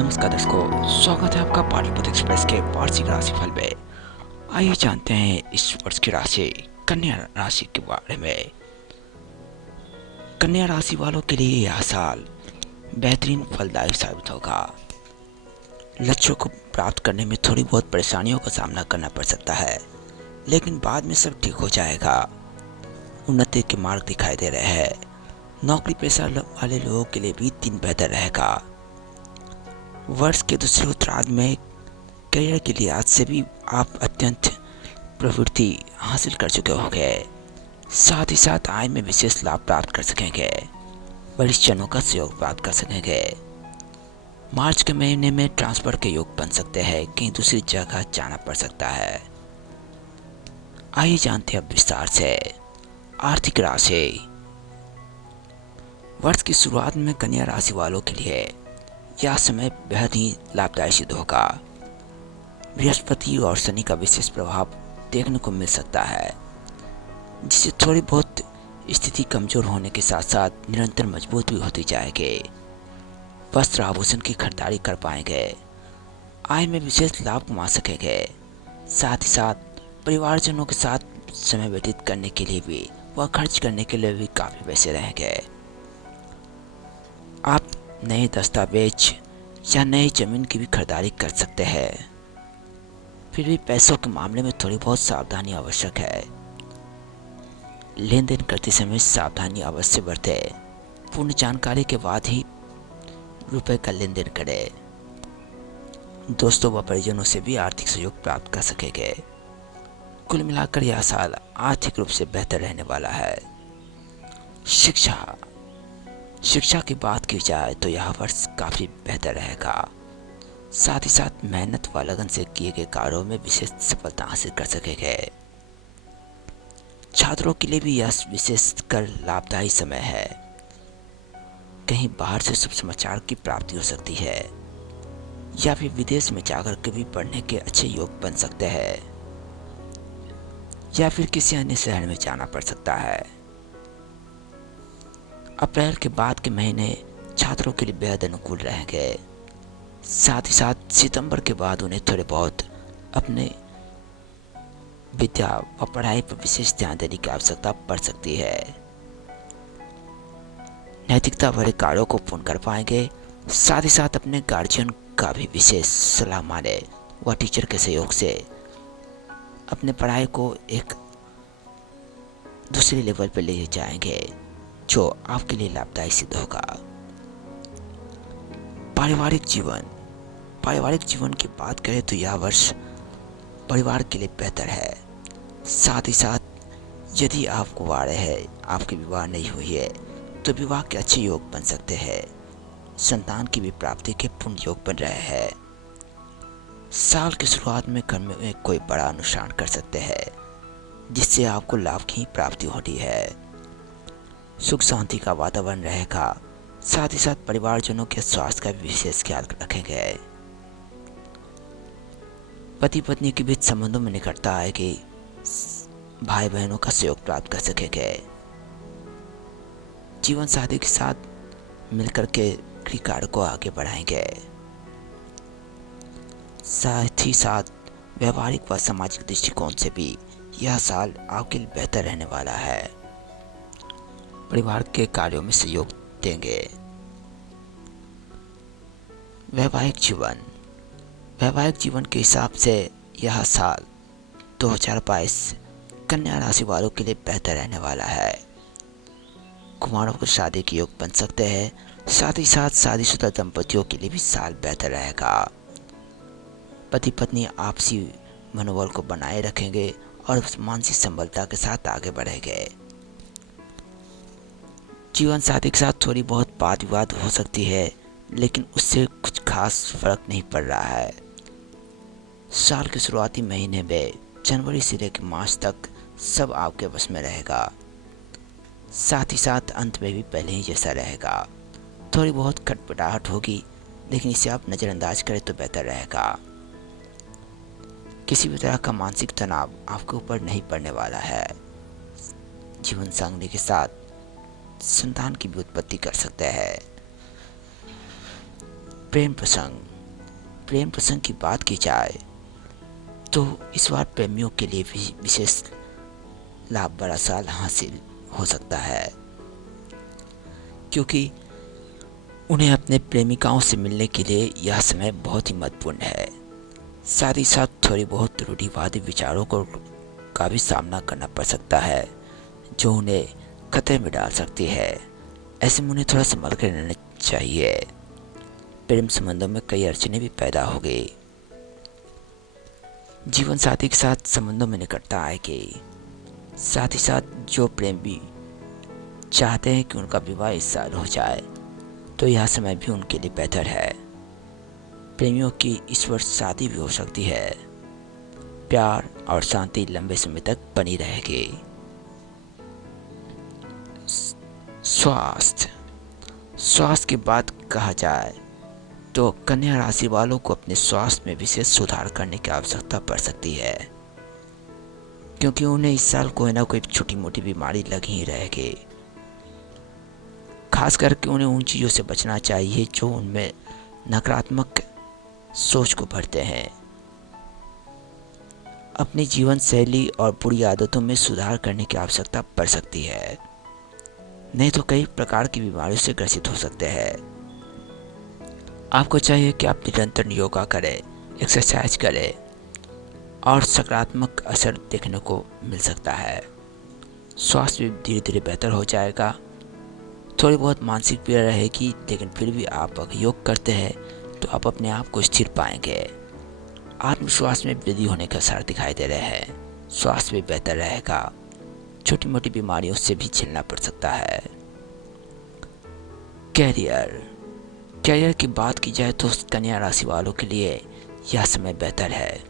नमस्कार दर्शकों, स्वागत है आपका पाटलिपुत्र एक्सप्रेस के वार्षिक राशिफल में। आइए जानते हैं इस वर्ष की राशि कन्या राशि के बारे में। कन्या राशि वालों के लिए यह साल बेहतरीन फलदायी साबित होगा। लक्ष्यों को प्राप्त करने में थोड़ी बहुत परेशानियों का सामना करना पड़ सकता है, लेकिन बाद में सब ठीक हो जाएगा। उन्नति के मार्ग दिखाई दे रहे हैं। नौकरी पेशा वाले लोगों के लिए भी दिन बेहतर रहेगा। वर्ष के दूसरे उत्तरार्ध में करियर के लिए आज से भी आप अत्यंत प्रवृत्ति हासिल कर चुके होंगे। साथ ही साथ आय में विशेष लाभ प्राप्त कर सकेंगे। वरिष्ठ जनों का सहयोग प्राप्त कर सकेंगे। मार्च के महीने में ट्रांसफर के योग बन सकते हैं, कहीं दूसरी जगह जाना पड़ सकता है। आइए जानते हैं अब विस्तार से आर्थिक राशि। वर्ष की शुरुआत में कन्या राशि वालों के लिए यह समय बेहद ही लाभदायी सिद्ध होगा। बृहस्पति और शनि का विशेष प्रभाव देखने को मिल सकता है, जिससे थोड़ी बहुत स्थिति कमजोर होने के साथ साथ निरंतर मजबूत भी होती जाएगी। वस्त्र आभूषण की खरीदारी कर पाएंगे। आय में विशेष लाभ कमा सकेंगे। साथ ही साथ परिवारजनों के साथ समय व्यतीत करने के लिए भी व खर्च करने के लिए भी काफी पैसे रहेंगे। आप नए दस्तावेज या नई जमीन की भी खरीदारी कर सकते हैं। फिर भी पैसों के मामले में थोड़ी बहुत सावधानी आवश्यक है। लेन देन करते समय सावधानी अवश्य बरतें। पूर्ण जानकारी के बाद ही रुपए का लेन देन करें। दोस्तों व परिजनों से भी आर्थिक सहयोग प्राप्त कर सकेंगे। कुल मिलाकर यह साल आर्थिक रूप से बेहतर रहने वाला है। शिक्षा की बात की जाए तो यह वर्ष काफी बेहतर रहेगा। साथ ही साथ मेहनत व लगन से किए गए कार्यों में विशेष सफलता हासिल कर सकेंगे। छात्रों के लिए भी यह विशेषकर लाभदायी समय है। कहीं बाहर से शुभ समाचार की प्राप्ति हो सकती है या फिर विदेश में जाकर के भी पढ़ने के अच्छे योग बन सकते हैं या फिर किसी अन्य शहर में जाना पड़ सकता है। अप्रैल के बाद के महीने छात्रों के लिए बेहद अनुकूल रहेंगे। साथ ही साथ सितंबर के बाद उन्हें थोड़े बहुत अपने विद्या व पढ़ाई पर विशेष ध्यान देने की आवश्यकता पड़ सकती है। नैतिकता भरे कार्यों को पूर्ण कर पाएंगे। साथ ही साथ अपने गार्जियन का भी विशेष सलाह माने व टीचर के सहयोग से अपने पढ़ाई को एक दूसरे लेवल पर ले जाएंगे, जो आपके लिए लाभदायी सिद्ध होगा। पारिवारिक जीवन की बात करें तो यह वर्ष परिवार के लिए बेहतर है। साथ ही साथ यदि आप कुंवारे हैं, आपकी विवाह नहीं हुई है, तो विवाह के अच्छे योग बन सकते हैं। संतान की भी प्राप्ति के पूर्ण योग बन रहे हैं। साल की शुरुआत में घर में कोई बड़ा अनुष्ठान कर सकते हैं, जिससे आपको लाभ की प्राप्ति होती है। सुख शांति का वातावरण रहेगा। साथ ही साथ परिवारजनों के स्वास्थ्य का भी विशेष ख्याल रखेंगे। पति पत्नी के बीच संबंधों में निकटता आएगी। भाई बहनों का सहयोग प्राप्त कर सकेंगे। जीवन साथी के साथ मिलकर के गृह कार्य को आगे बढ़ाएंगे। साथ ही साथ व्यवहारिक व सामाजिक दृष्टिकोण से भी यह साल आपके लिए बेहतर रहने वाला है। परिवार के कार्यों में सहयोग देंगे। वैवाहिक जीवन के हिसाब से यह साल 2022 कन्या राशि वालों के लिए बेहतर रहने वाला है। कुमारों को शादी के योग बन सकते हैं। साथ ही साथ शादीशुदा दंपतियों के लिए भी साल बेहतर रहेगा। पति पत्नी आपसी मनोबल को बनाए रखेंगे और मानसिक संबलता के साथ आगे बढ़ेंगे। जीवन साथी के साथ थोड़ी बहुत वाद विवाद हो सकती है, लेकिन उससे कुछ खास फर्क नहीं पड़ रहा है। साल के शुरुआती महीने में जनवरी से लेकर मार्च तक सब आपके बस में रहेगा। साथ ही साथ अंत में भी पहले ही जैसा रहेगा। थोड़ी बहुत खटपटाहट होगी, लेकिन इसे आप नज़रअंदाज करें तो बेहतर रहेगा। किसी भी तरह का मानसिक तनाव आपके ऊपर नहीं पड़ने वाला है। जीवन साथी के साथ संतान की भी उत्पत्ति कर सकते हैं। प्रेम प्रसंग प्रेम प्रसंग की बात की जाए तो इस बार प्रेमियों के लिए भी विशेष लाभ बड़ा साल हासिल हो सकता है, क्योंकि उन्हें अपने प्रेमिकाओं से मिलने के लिए यह समय बहुत ही महत्वपूर्ण है। साथ ही साथ थोड़ी बहुत रूढ़िवादी विचारों का भी सामना करना पड़ सकता है, जो उन्हें खतरे में डाल सकती है। ऐसे में उन्हें थोड़ा संभल कर रहना चाहिए। प्रेम संबंधों में कई अड़चनें भी पैदा हो गई। जीवन साथी के साथ संबंधों में निकटता आएगी। साथ ही साथ जो प्रेम भी चाहते हैं कि उनका विवाह इस साल हो जाए, तो यह समय भी उनके लिए बेहतर है। प्रेमियों की इस वर्ष शादी भी हो सकती है। प्यार और शांति लंबे समय तक बनी रहेगी। स्वास्थ्य की बात कहा जाए तो कन्या राशि वालों को अपने स्वास्थ्य में विशेष सुधार करने की आवश्यकता पड़ सकती है, क्योंकि उन्हें इस साल कोई ना कोई छोटी मोटी बीमारी लग ही रहेगी। खास करके उन्हें उन चीज़ों से बचना चाहिए जो उनमें नकारात्मक सोच को भरते हैं। अपनी जीवन शैली और बुरी आदतों में सुधार करने की आवश्यकता पड़ सकती है, नहीं तो कई प्रकार की बीमारियों से ग्रसित हो सकते हैं। आपको चाहिए कि आप निरंतर योगा करें, एक्सरसाइज करें और सकारात्मक असर देखने को मिल सकता है। स्वास्थ्य भी धीरे धीरे बेहतर हो जाएगा। थोड़ी बहुत मानसिक पीड़ा रहेगी, लेकिन फिर भी आप अगर योग करते हैं तो आप अपने आप को स्थिर पाएंगे। आत्मविश्वास में वृद्धि होने के आसार दिखाई दे रहे हैं। स्वास्थ्य भी बेहतर रहेगा। छोटी मोटी बीमारियों से भी झेलना पड़ सकता है। कैरियर की बात की जाए तो कन्या राशि वालों के लिए यह समय बेहतर है।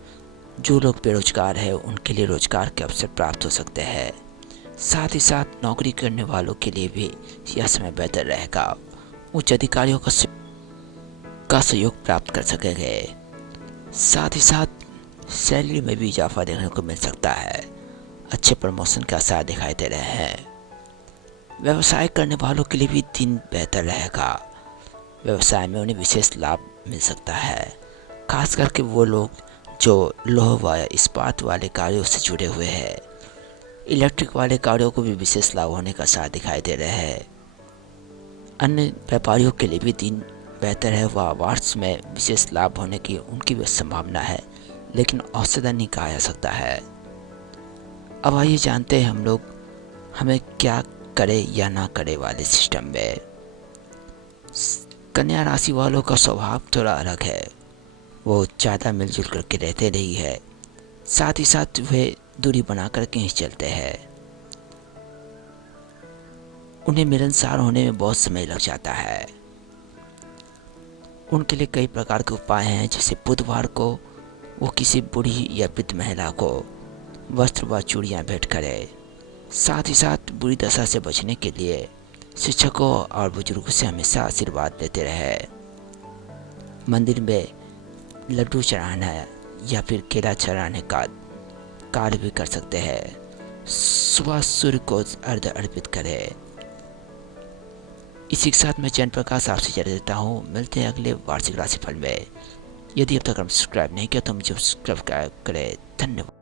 जो लोग बेरोजगार हैं उनके लिए रोजगार के अवसर प्राप्त हो सकते हैं। साथ ही साथ नौकरी करने वालों के लिए भी यह समय बेहतर रहेगा। उच्च अधिकारियों का सहयोग प्राप्त कर सकेंगे। साथ ही साथ सैलरी में भी इजाफा देखने को मिल सकता है। अच्छे प्रमोशन के आसार दिखाई दे रहे हैं। व्यवसाय करने वालों के लिए भी दिन बेहतर रहेगा। व्यवसाय में उन्हें विशेष लाभ मिल सकता है, खास करके वो लोग जो लोह व इस्पात वाले कार्यों से जुड़े हुए हैं। इलेक्ट्रिक वाले कार्यों को भी विशेष लाभ होने का आसार दिखाई दे रहे हैं। अन्य व्यापारियों के लिए भी दिन बेहतर है व वार्ष में विशेष लाभ होने की उनकी भी संभावना है, लेकिन औसतन नहीं कहा जा सकता है। अब आइए जानते हैं हम लोग हमें क्या करे या ना करे वाले सिस्टम में। कन्या राशि वालों का स्वभाव थोड़ा अलग है। वो ज़्यादा मिलजुल करके रहते नहीं है। साथ ही साथ वे दूरी बना करके ही चलते हैं। उन्हें मिलनसार होने में बहुत समय लग जाता है। उनके लिए कई प्रकार के उपाय हैं, जैसे बुधवार को वो किसी बूढ़ी या वृद्ध महिला को वस्त्र व चूड़ियाँ भेंट करें। साथ ही साथ बुरी दशा से बचने के लिए शिक्षकों और बुजुर्गों से हमेशा आशीर्वाद लेते रहे। मंदिर में लड्डू चढ़ाना या फिर केला चढ़ाने का कार्य भी कर सकते हैं। सुबह सूर्य को अर्घ्य अर्पित करें। इसी के साथ मैं चैन प्रकाश आपसे चले देता हूँ। मिलते हैं अगले वार्षिक राशिफल में। यदि अब तक हम सब्सक्राइब नहीं किया तो मुझे सब्सक्राइब करें। धन्यवाद।